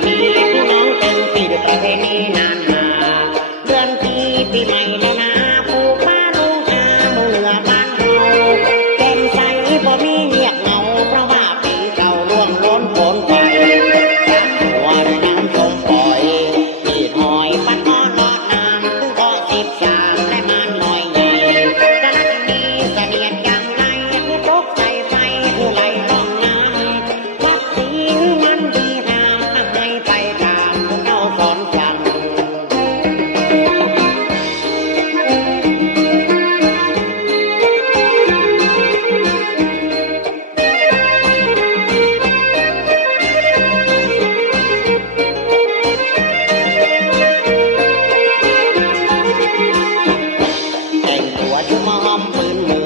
Thank you. ชุมหำปืนหมู